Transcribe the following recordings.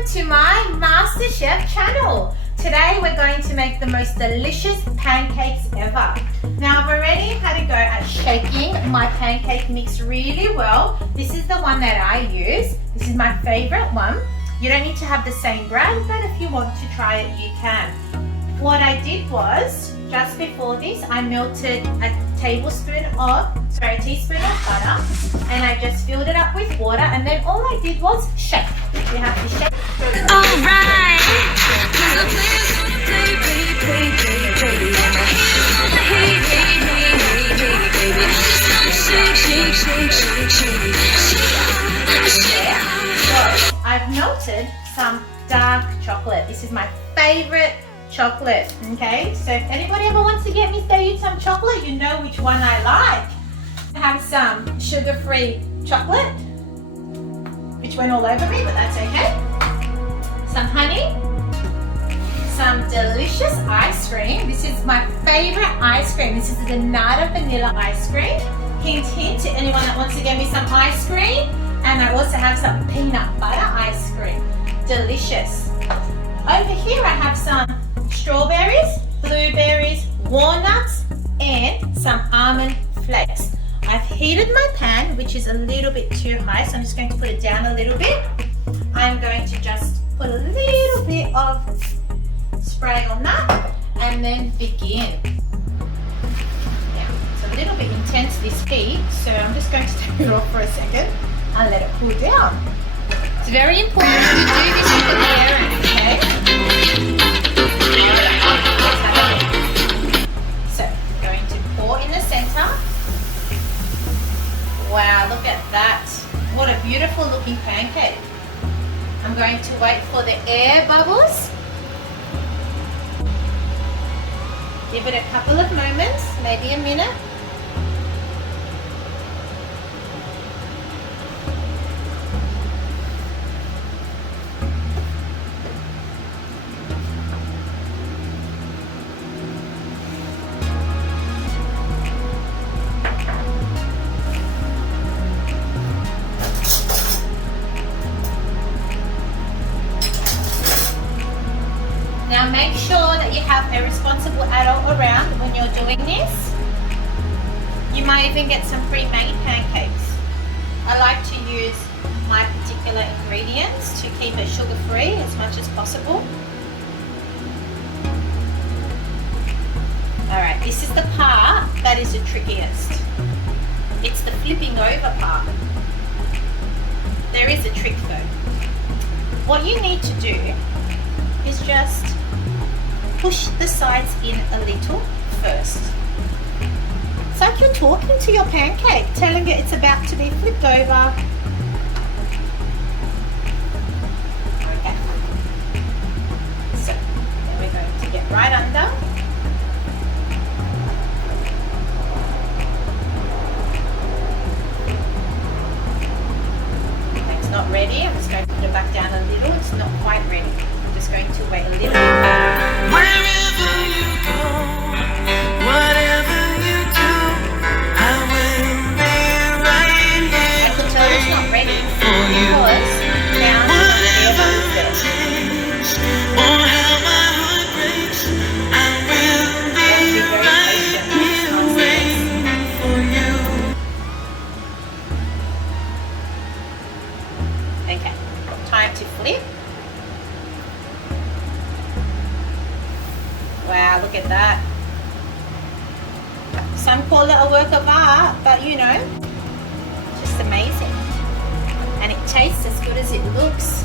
welcome to my MasterChef channel. Today we're going to make the most delicious pancakes ever. Now I've already had a go at shaking my pancake mix really well. This is the one that I use. This is my favorite one. You don't need to have the same brand, but if you want to try it, you can. What I did was, just before this, I melted a teaspoon of butter, and I just filled it up with water, and then all I did was shake. You have to shake. Alright. So I've melted some dark chocolate. This is my favorite chocolate. Okay, so if anybody ever wants to get me to eat some chocolate, you know which one I like. I have some sugar-free chocolate, which went all over me, but that's okay. Some honey, some delicious ice cream. This is my favorite ice cream. This is the Nata vanilla ice cream. Hint, hint to anyone that wants to get me some ice cream. And I also have some peanut butter ice cream. Delicious. Over here I have some strawberries, blueberries, walnuts, and some almond flakes. I've heated my pan, which is a little bit too high, so I'm just going to put it down a little bit. I'm going to just put a little bit of spray on that and then begin. Now, it's a little bit intense, this heat, so I'm just going to take it off for a second and let it cool down. It's very important to do this with the air, okay? So, going to pour in the center. Wow, look at that. What a beautiful looking pancake. I'm going to wait for the air bubbles. Give it a couple of moments, maybe a minute. Now make sure that you have a responsible adult around when you're doing this. You might even get some pre-made pancakes. I like to use my particular ingredients to keep it sugar-free as much as possible. Alright, this is the part that is the trickiest. It's the flipping over part. There is a trick though. What you need to do is just push the sides in a little first. It's like you're talking to your pancake, telling it it's about to be flipped over. Okay. So, then we're going to get right under. Okay, it's not ready. I'm just going to put it back down a little. It's not quite ready. I'm just going to wait a little bit. Wherever you go, whatever you do, I will be right here. I can tell it's not ready because now Whatever it takes, or how my heart breaks, I will be right here waiting for you. Okay, time to flip. Wow, look at that. Some call it a work of art, but you know, just amazing. And it tastes as good as it looks.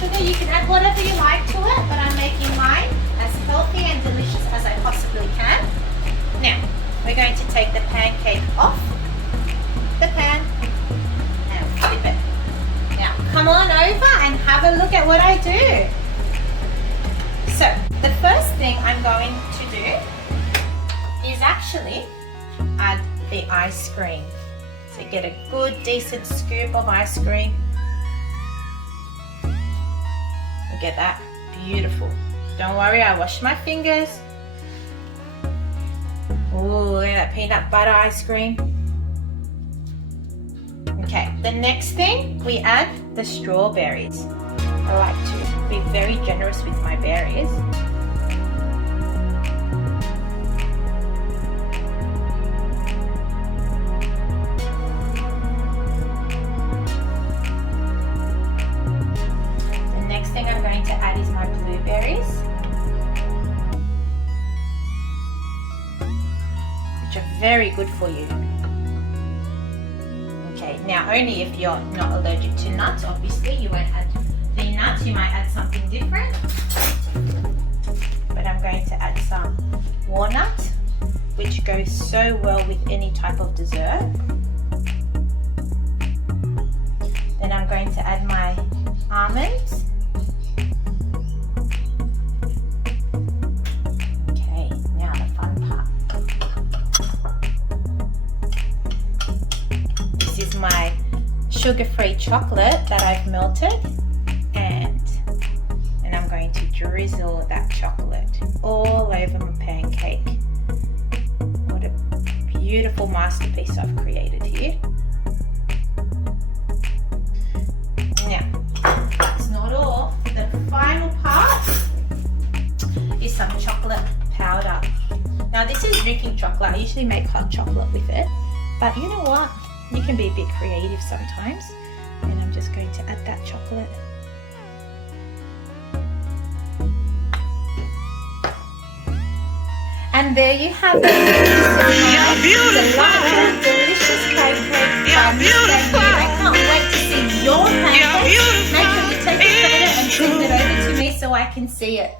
sugar. You can add whatever you like to it, but I'm making mine as healthy and delicious as I possibly can. Now, we're going to take the pancake off the pan and flip it. Now, come on over and have a look at what I do. So, the first thing I'm going to do is actually add the ice cream. So get a good, decent scoop of ice cream. Look at that, beautiful. Don't worry, I washed my fingers. Oh, look at that peanut butter ice cream. Okay, the next thing, we add the strawberries. I like to be very generous with my berries. The next thing I'm going to add is my blueberries, which are very good for you. Okay, now only if you're not allergic to nuts, obviously you won't add the nuts, you might add something different. But I'm going to add some walnut, which goes so well with any type of dessert. Then I'm going to add my almonds. Okay, now the fun part. This is my sugar-free chocolate that I've melted, and I'm going to drizzle that chocolate all over my pancake. What a beautiful masterpiece I've created here. Now, that's not all. The final part is some chocolate powder. Now this is drinking chocolate. I usually make hot chocolate with it, but you know what? You can be a bit creative sometimes. And I'm just going to add that chocolate. And there you have it. Delightful, delicious pancake. You're beautiful. I can't wait to see your pancake. You're beautiful. Make sure you take a photo and send it over to me so I can see it.